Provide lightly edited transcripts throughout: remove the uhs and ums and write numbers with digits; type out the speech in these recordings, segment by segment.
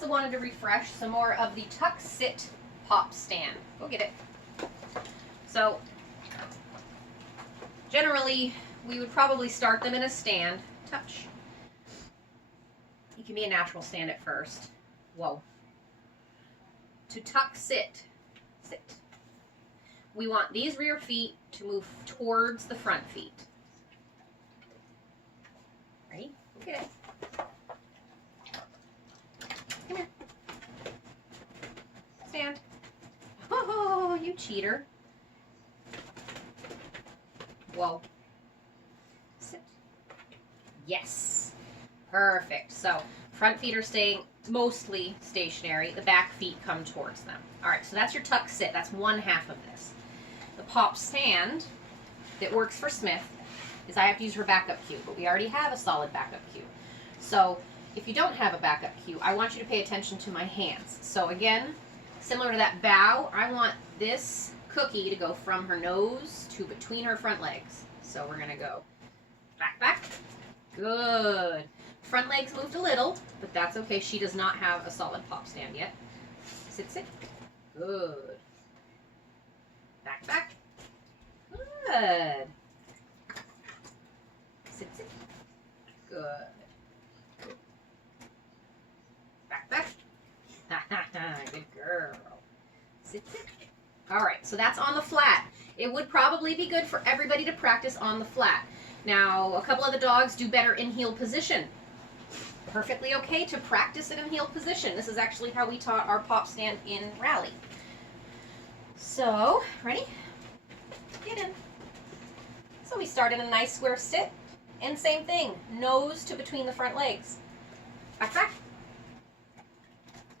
also wanted to refresh some more of the Tuck Sit Pop Stand. Go get it. So, generally, we would probably start them in a stand. Touch. You can be a natural stand at first. Whoa. To tuck sit. Sit. We want these rear feet to move towards the front feet. Ready? Okay. Come here. Stand. Oh, you cheater. Whoa. Sit. Yes. Perfect. So, front feet are staying mostly stationary. The back feet come towards them. All right, so that's your tuck sit. That's one half of this. The pop stand that works for Smith is I have to use her backup cue, but we already have a solid backup cue. So if you don't have a backup cue, I want you to pay attention to my hands. So again, similar to that bow, I want this cookie to go from her nose to between her front legs. So we're going to go back, back. Good. Front legs moved a little, but that's okay. She does not have a solid pop stand yet. Sit, sit. Good. Back, back. Good. Sit, sit. Good. Back, back. Good girl. Sit, sit. All right, so that's on the flat. It would probably be good for everybody to practice on the flat. Now, a couple of the dogs do better in heel position. Perfectly okay to practice it in heel position. This is actually how we taught our pop stand in rally. So, ready? Get in. So we start in a nice square sit, and same thing, nose to between the front legs. Back, back.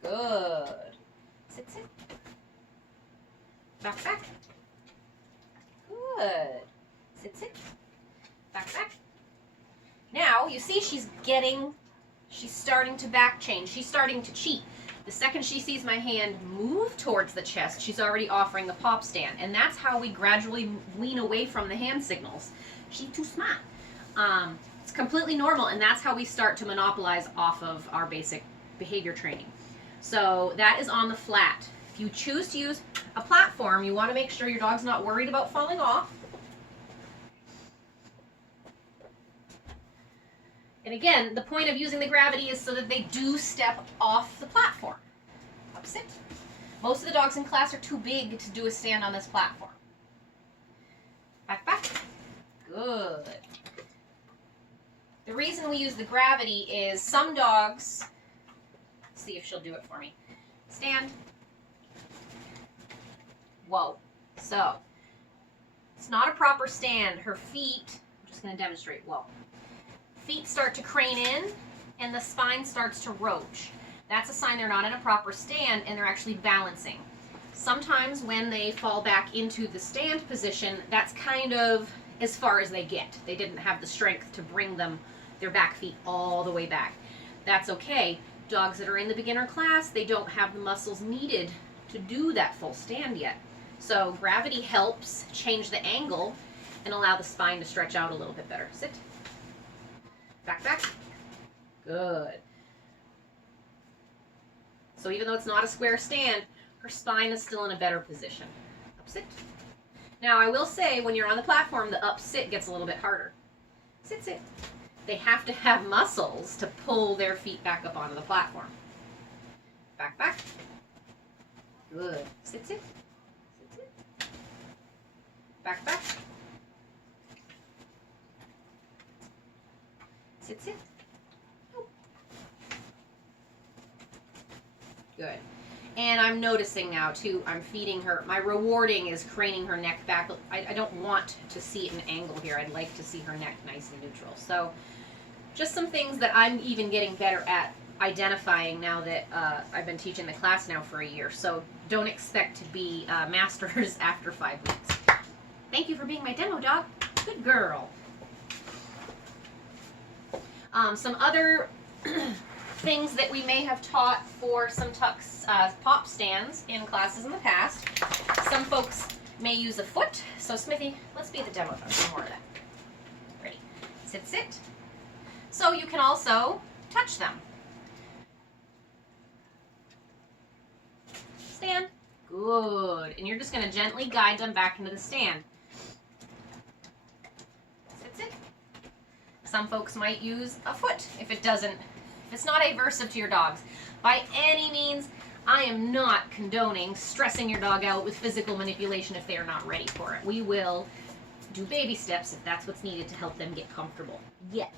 Good. Sit, sit. Back, back. Good. Sit, sit. Back, back. Now, you see she's starting to back change. She's starting to cheat. The second she sees my hand move towards the chest, she's already offering the pop stand. And that's how we gradually wean away from the hand signals. She's too smart. It's completely normal, and that's how we start to monopolize off of our basic behavior training. So that is on the flat. If you choose to use a platform, you want to make sure your dog's not worried about falling off. And again, the point of using the gravity is so that they do step off the platform. Up, sit. Most of the dogs in class are too big to do a stand on this platform. Back, back. Good. The reason we use the gravity is some dogs, let's see if she'll do it for me. Stand. Whoa. So, it's not a proper stand. Her feet, I'm just going to demonstrate. Whoa. Feet start to crane in, and the spine starts to roach. That's a sign they're not in a proper stand, and they're actually balancing. Sometimes when they fall back into the stand position, that's kind of as far as they get. They didn't have the strength to bring their back feet all the way back. That's okay. Dogs that are in the beginner class, they don't have the muscles needed to do that full stand yet. So gravity helps change the angle and allow the spine to stretch out a little bit better. Sit. Back, back. Good. So even though it's not a square stand, her spine is still in a better position. Up, sit. Now I will say, when you're on the platform, the up sit gets a little bit harder. Sit, sit. They have to have muscles to pull their feet back up onto the platform. Back, back. Good. Sit, sit. Sit, sit. Back, back. Sit, sit. Good. And I'm noticing now too, I'm feeding her, my rewarding is craning her neck back. I don't want to see an angle here. I'd like to see her neck nice and neutral. So just some things that I'm even getting better at identifying now that I've been teaching the class now for a year. So don't expect to be masters after 5 weeks. Thank you for being my demo dog. Good girl. Some other things that we may have taught for some tucks, pop stands in classes in the past. Some folks may use a foot. So Smithy, let's be the demo dog. Some more of that. Ready? Sit, sit. So you can also touch them. stand? Good. And you're just going to gently guide them back into the stand. That's it. Some folks might use a foot if it's not aversive to your dogs. By any means, I am not condoning stressing your dog out with physical manipulation if they are not ready for it. We will do baby steps if that's what's needed to help them get comfortable. Yes.